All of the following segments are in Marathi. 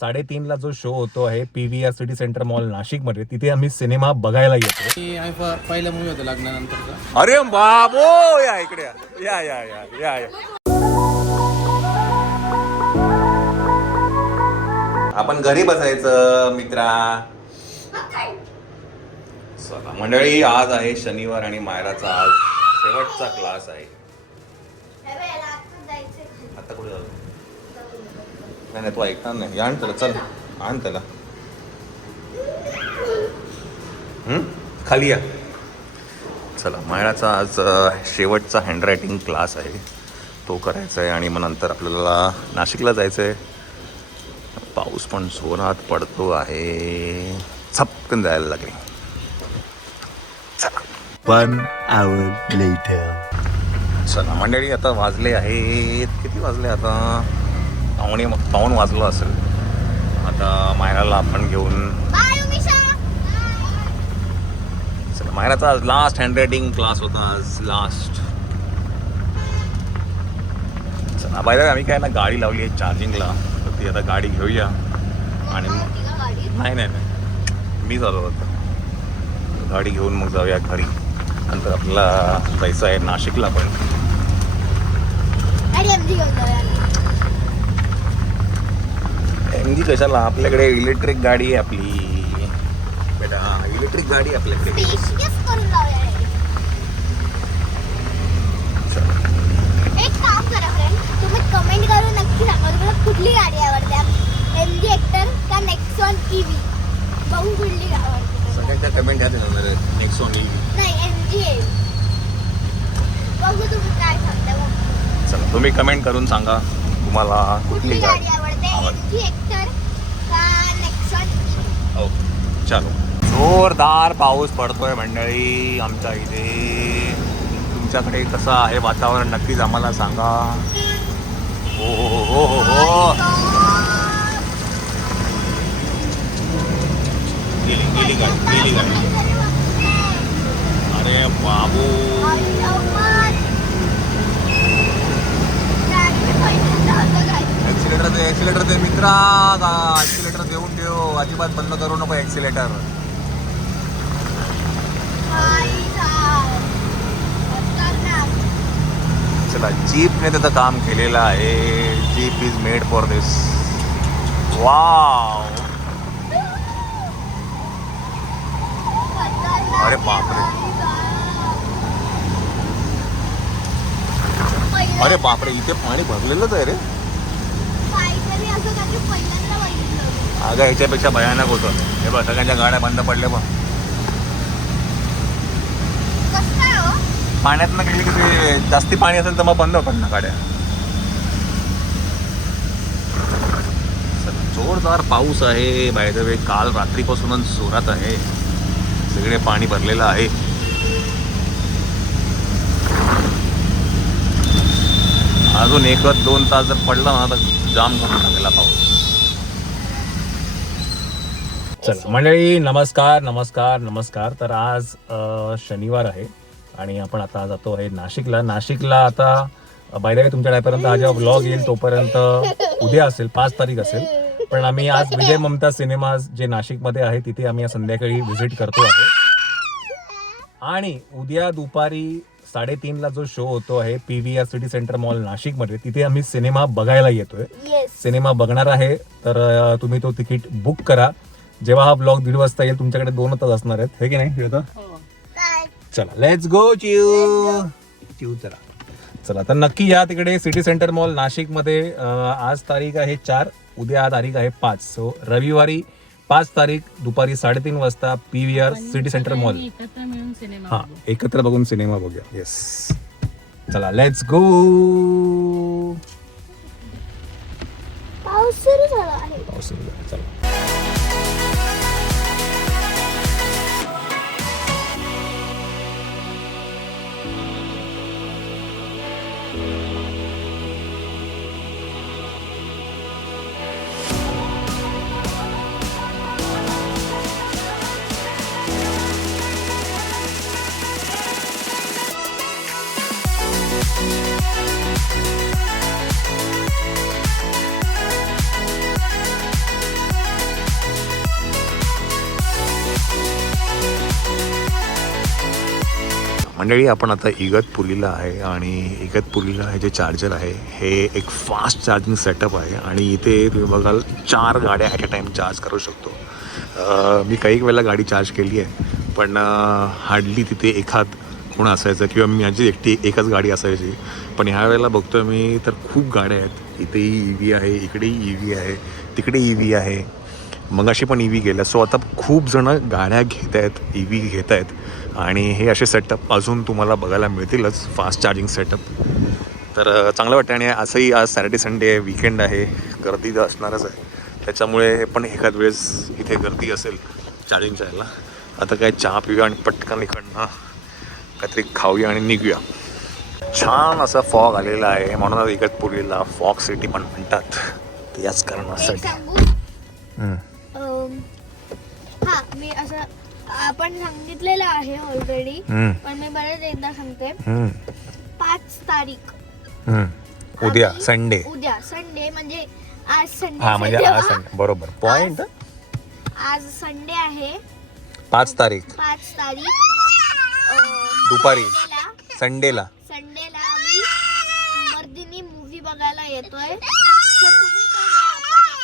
3:30ला जो शो होतो आहे PVR सिटी सेंटर मॉल नाशिकमध्ये, तिथे आम्ही सिनेमा बघायला येतो. पहिला मूवी होता लग्नानंतरचा. अरे बाबो, या इकडे या या या या या. आपण घरी बसायचं मित्रा. चला मंडळी, आज आहे शनिवार आणि मायराचा आज शेवटचा क्लास आहे. आता कुठे झालं? नाही तू ऐकणार नाही. आण त्याला, चल आण त्याला. खाली या. चला, मायराचा आज शेवटचा हँडरायटिंग क्लास आहे, तो करायचा आहे आणि मग नंतर आपल्याला नाशिकला जायचं आहे. पाऊस पण जोरात पडतो आहे, छपकन जायला लागले. 1 hour later. चला मंडळी, आता वाजले आहेत, किती वाजले आता? पाऊण वाजलं असेल. आता मायराला आपण घेऊन, चला मायराचा आज लास्ट हँडरायटिंग क्लास होता, आज लास्ट. चला बाहेर आम्ही काय ना गाडी लावली आहे चार्जिंगला, तर ती आता गाडी घेऊया आणि नाही मी चालू होतो. गाडी घेऊन मग जाऊया घरी. नंतर आपल्याला जायचं आहे नाशिकला. पण MG कशाला, आपल्याकडे इलेक्ट्रिक गाडी आहे आपली बेटा, इलेक्ट्रिक गाडी आहे आपल्याकडे. एक काम करा फ्रेंड, तुम्ही कमेंट करून नक्की सांगा तुम्हाला कुठली गाडी आवडते. MG हेक्टर का नेक्सॉन EV, बघू कुठली आवडते. सगळ्यांच्या कमेंट घ्या नेक्सॉन EV. नाही MG आहे, बघू तुम्ही काय सांगता. चला तुम्ही कमेंट करून सांगा तुम्हाला कुठली गाडी आवडते, MG हेक्टर का नेक्सॉन EV. हो चलो. जोरदार पाऊस पडतोय मंडळी आमच्या इथे. तुमच्याकडे कसं आहे वातावरण नक्कीच आम्हाला सांगा. हो हो हो हो हो. गेली गाडी. अरे बाबू, ऍक्सिलेटर दे मित्रा. ऍक्सिलेटर देऊन ठेव, अजिबात बंद करू नको ऍक्सिलेटर. चला, जीपने त्याचं काम केलेलं आहे. Jeep is made for this. Wow. अरे बापरे, अरे बापरे, इथे पाणी भरलेलंच आहे रे. अगं ह्याच्यापेक्षा भयानक होतं. हे बघ, सगळ्यांच्या गाड्या बंद पडल्या. पण पाण्यातनं गेली की ते जास्ती पाणी असेल तर मग बंद होतात ना गाड्या. जोरदार पाऊस आहे बाय द वे, काल रात्रीपासूनच जोरात आहे. सगळे पाणी भरलेलं आहे. अजून 1-2 तास जर पडला ना तर जाम करून टाकलेला पाऊस. चला मंडळी, नमस्कार. तर आज शनिवार आहे आणि आपण आता जातो आहे नाशिकला. आता बाय द वे तुमच्या टायपर्यंत हा जेव्हा व्लॉग येईल तोपर्यंत उद्या असेल, 5 तारीख असेल. पण आम्ही आज विजय ममता सिनेमाज जे नाशिकमध्ये आहे तिथे आम्ही संध्याकाळी व्हिजिट करतो आहे. आणि उद्या दुपारी 3:30ला जो शो होतो आहे PVR सिटी सेंटर मॉल नाशिकमध्ये, तिथे आम्ही सिनेमा बघायला येतोय. सिनेमा बघणार आहे, तर तुम्ही तो तिकीट बुक करा. जेव्हा हा ब्लॉग 1:30 वाजता येईल तुमच्याकडे 2 तास असणार आहेत, हे की नाही? चला लेट्स गो चिव. चला तर नक्की या तिकडे सिटी सेंटर मॉल नाशिकमध्ये. आज तारीख आहे 4, उद्या तारीख आहे 5. सो रविवारी 5 तारीख दुपारी 3:30 वाजता PVR सिटी सेंटर मॉल. हा, एकत्र बघून सिनेमा बघूया. येस, चला लेट्स गो. पाऊस सुरू झाला आहे. चला. मंडळी आपण आता इगतपुरीला आहे आणि इगतपुरीला हे जे चार्जर आहे हे एक फास्ट चार्जिंग सेटअप आहे आणि इथे तुम्ही बघाल 4 गाड्या ॲट अ टाईम चार्ज करू शकतो. मी काही वेळेला गाडी चार्ज केली आहे पण हार्डली तिथे एखाद कोण असायचं किंवा माझी एकच गाडी असायची. पण ह्या वेळेला बघतोय मी तर खूप गाड्या आहेत. इथेही ई व्ही आहे, इकडेही ई व्ही आहे, तिकडे ई व्ही आहे, मगाशी पण ई व्ही गेल्या. सो आता खूप जणं गाड्या घेत आहेत, ई व्ही घेत आहेत आणि हे असे सेटअप अजून तुम्हाला बघायला मिळतीलच, फास्ट चार्जिंग सेटअप. तर चांगलं वाटतं आणि असंही आज सॅटर्डे संडे आहे, वीकेंड आहे, गर्दी तर असणारच आहे. त्याच्यामुळे पण एखाद वेळेस इथे गर्दी असेल चार्जिंगच्या याला. आता काय चहा पिऊया आणि पटकन इकडनं काहीतरी खाऊया आणि निघूया. छान असा फॉग आलेला आहे म्हणून इगतपुरीला फॉग सिटी पण म्हणतात. याच एक कारणासाठी सांगू हा मी असं आपण सांगितलेलं आहे ऑलरेडी पण मी बरेच एकदा सांगते. 5 तारीख उद्या आम्ही- संडे. उद्या संडे म्हणजे आज संडे. हा म्हणजे आज संडे बरोबर पॉइंट. आज संडे आहे 5 तारीख 5 तारीख दुपारी संडेला आम्ही मर्दिनी मूवी बघायला येतोय. तर तुम्ही पण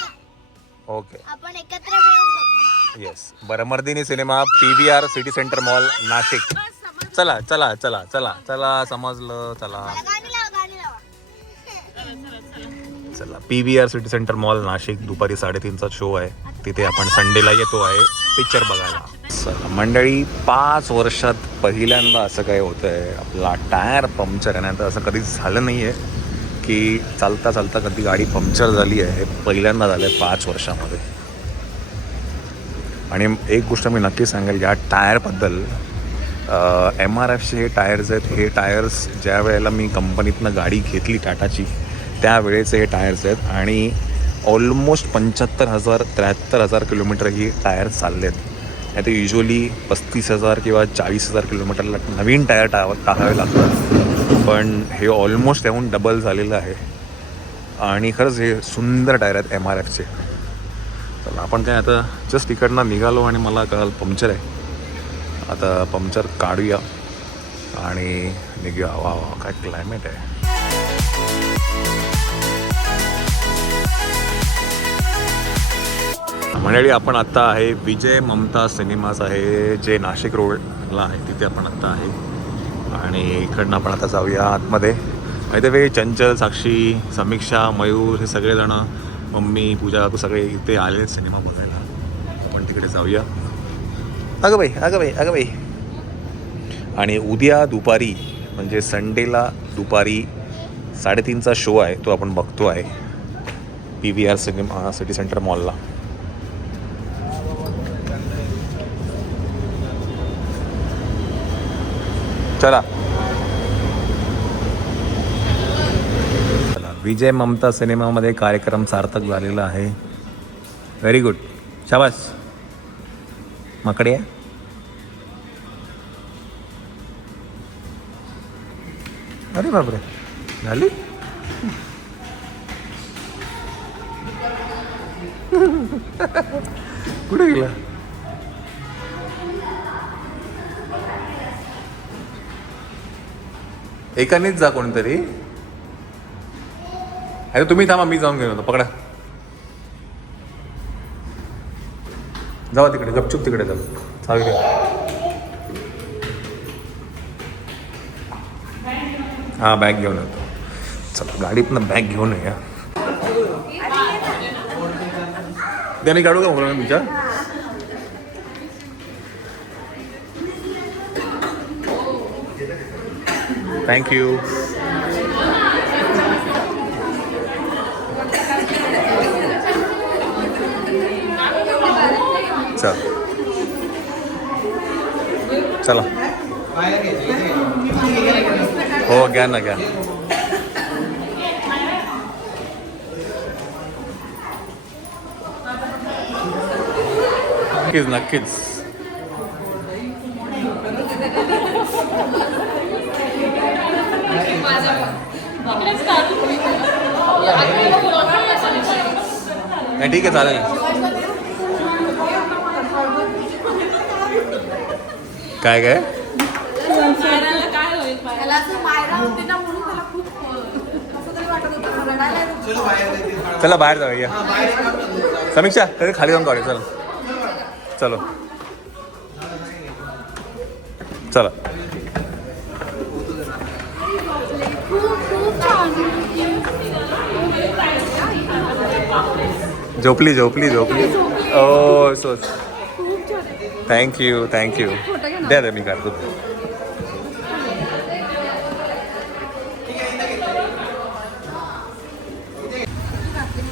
या, ओके आपण एकत्र मिळून बघू. येस. बरं Mardaani cinema PVR city centre mall Nashik. चला चला चला चला चला समजलं. चला गाणी लावा चला PVR city centre mall Nashik दुपारी 3:30चा शो आहे. तिथे आपण संडेला येतो आहे पिक्चर बघायला. चला मंडळी 5 वर्षात पहिल्यांदा असं काय होतं आहे आपला टायर पंक्चर आहे. तर असं कधीच झालं नाही आहे की चालता चालता कधी गाडी पंक्चर झाली आहे. हे पहिल्यांदा झालं आहे 5 वर्षामध्ये. आणि एक गोष्ट मी नक्की सांगेल या टायरबद्दल. MRFचे हे टायर्स आहेत. हे टायर्स ज्या वेळेला मी कंपनीतनं गाडी घेतली टाटाची त्यावेळेचे हे टायर्स आहेत आणि ऑलमोस्ट 75,000 73,000 किलोमीटर ही टायर चालले आहेत. नाही तर युजली 35,000 किंवा 40,000 किलोमीटरला नवीन टायर टाकावे लागतात. पण हे ऑलमोस्ट येऊन डबल झालेलं आहे आणि खरंच हे सुंदर टायर आहेत MRFचे. चला आपण काय आता जस्ट इकडनं निघालो आणि मला काल पंक्चर आहे. आता पंक्चर काढूया आणि निघूया. वा वा काय क्लायमेट आहे. मंडळी आपण आत्ता आहे विजय ममता सिनेमाज आहे जे नाशिक रोडला आहे. तिथे आपण आत्ता आहे आणि इकडनं आपण आता जाऊया आतमध्ये. माहिती आहे चंचल, साक्षी, समीक्षा, मयूर हे सगळेजणं, मम्मी, पूजा तू सगळे इथे आले सिनेमा बघायला. आपण तिकडे जाऊया. अगं बाई. आणि उद्या दुपारी म्हणजे संडेला दुपारी 3:30चा शो आहे तो आपण बघतो आहे PVR सिनेमा सिटी सेंटर मॉलला. चला विजय ममता सिनेमामध्ये कार्यक्रम सार्थक झालेला आहे. Very good. शाबास माकडे. अरे बापरे झाली. कुठे गेला. एकानेच जा कोणतरी. अरे तुम्ही थांबा मी जाऊन घेऊन येतो. पकडा जावा तिकडे गपचूप तिकडे जाऊ. चालेल हां बॅग घेऊन येतो. चला गाडीतनं बॅग घेऊन या. द्या मी काढू का मोबाईल तुमच्या. थँक्यू. चला हो घ्या ना घ्या. नक्कीच. नाही ठीक आहे चालेल. काय त्याला असं मायरा होती ना म्हणून त्याला खूप कसं तरी वाटत होतं रडायला येत होतं. चला बाहेर जाऊया. समीक्षा तरी खाली जाऊन काढूया. चला चलो चला. झोपली झोपली झोपली. ओ सो थँक्यू थँक्यू. द्या मी काढतो.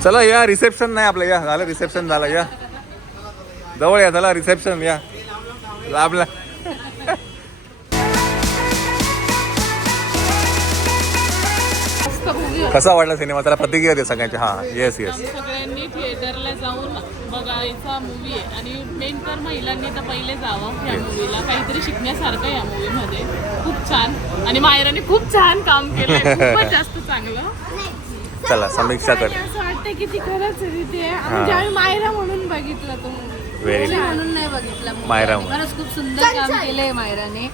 चला या रिसेप्शन नाही आपलं. या झालं रिसेप्शन झालं. या जवळ या. चला रिसेप्शन या. आपला कसा वाटला सिनेमा? त्याला प्रतिक्रिया दे सगळ्यांच्या. हां येस येस. सगळ्यांनी थिएटरला जाऊन बघायचा मूवी आहे आणि मेन तर महिलांनी तर पहिले जावं या मूवीला. काहीतरी शिकण्यासारखं आहे या मूवीमध्ये. खूप छान. आणि मायराने खूप छान काम केलंय. खूपच जास्त चांगलं. चला समीक्षा कर. असं वाटतं की ती खरंच तिथे म्हणजे आम्ही मायरा म्हणून बघितलं तो व्हेरी मुली म्हणून नाही बघितला movie. मायरा खरंच खूप सुंदर काम केलंय मायराने.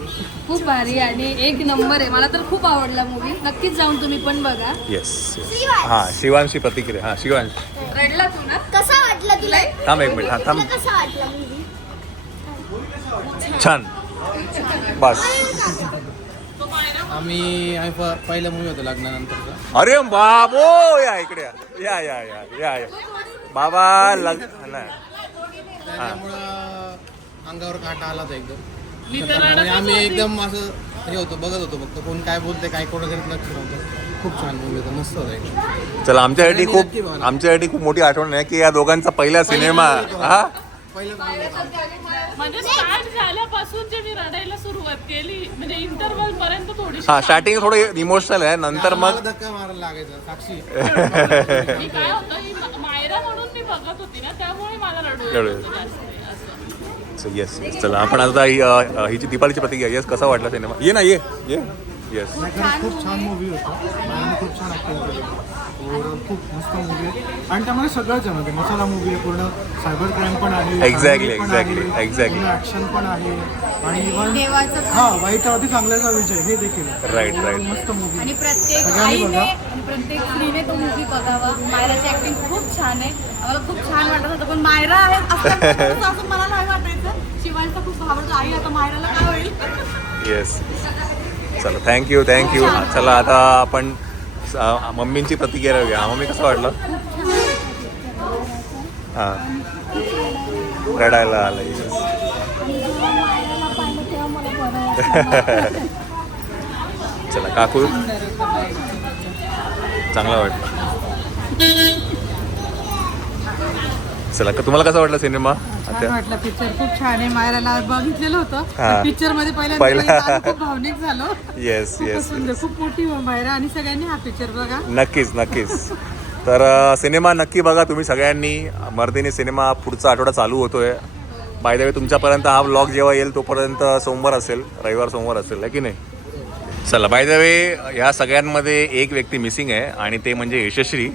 खूप भारी आणि एक नंबर आहे. मला तर खूप आवडला मूवी. नक्कीच जाऊन तुम्ही पण बघा. येस. हां शिवांशी प्रतिक्रिया. हां शिवांश रडला तू ना? कसा वाटला तुला? थांब एक मिनिट. हां थांब. तुला कसा वाटला मूवी? छान बस. आम्ही पहिला मूवी होता लग्नानंतरचा. अरे बाबो या इकडे या. या या या या या बाबा लग्न. त्यामुळं अंगावर काटा आला होता एकदम. मी तर आणि रडतच आम्ही होती. एकदम असं हे होतो बघत होतो फक्त कोण काय बोलते काय कोण करत लक्ष नव्हतं. खूप छान मूवी होता. मस्त होता एकदम. चला आमच्यासाठी खूप मोठी आठवण आहे की या दोघांचा पहिला सिनेमा. हा पहिलं म्हणजे स्टार्ट झाल्यापासून जे मी रडायला सुरुवात केली म्हणजे इंटरव्हल पर्यंत थोडीशी. हा स्टार्टिंग थोडं इमोशनल आहे. नंतर मग मला धक्का मारायला लागायचा. साक्षी मी काय होतं ही मायरा म्हणून मी बघत होती ना त्यामुळे मला रडू येत रडू होतं जास्त असं. Yes yes. चला आपण आता हिची दीपालीची प्रतिक्रिया. येस कसा वाटला सिनेमा? ये ना ये ये. येस खूप छान मूवी होता. आणि खूप छान ॲक्टिंग केली. ओव्हरऑल खूप मस्त मूवी आहे आणि त्यामध्ये सगळंच आहे. म्हणजे मसाला मूवी आहे. पूर्ण सायबर क्राईम पण आहे. एक्झॅक्टली ॲक्शन पण आहे आणि इव्हन देवाचं हा वाईटावरती चांगल्याचा विजय हे देखील राईट Overall राईट. मस्त मूवी. आणि प्रत्येक सगळ्यांनी आईने बघा. आणि प्रत्येक स्त्रीने तो मूवी बघावा. मायराची ऍक्टिंग खूप छान आहे. आम्हाला खूप छान वाटत होतं पण मायरा आहे असं मला नाही वाटायचं. शिवायचं खूप आवडतं. आई आता मायराला काय होईल? येस. चला थँक्यू थँक्यू. चला आता आपण मम्मींची प्रतिक्रिया घेऊया. मम्मी कसं वाटलं? हां रडायला आलं. येस. चला काकू चांगला वाटलं. चला तुम्हाला कसा वाटला सिनेमा? छान वाटलं. पिक्चर खूप छान आहे. मायराला बघितलेलं हा. होतं पिक्चर मध्ये पहिल्यांदा आम्ही खूप भावनिक झालो. येस खूपच येस. सुंदर. खूप मोठी मायरा आणि सगळ्यांनी हा पिक्चर बघा. नक्कीच नक्कीच. तर सिनेमा नक्की बघा तुम्ही सगळ्यांनी. मर्दिनी सिनेमा पुढचा आठवडा चालू होतोय. बाय द वे तुमच्यापर्यंत हा व्लॉग जेव्हा येईल तोपर्यंत सोमवार असेल. रविवार सोमवार असेल आहे की नाही? चला बाय द वे ह्या सगळ्यांमध्ये एक व्यक्ती मिसिंग आहे आणि ते म्हणजे यशश्री.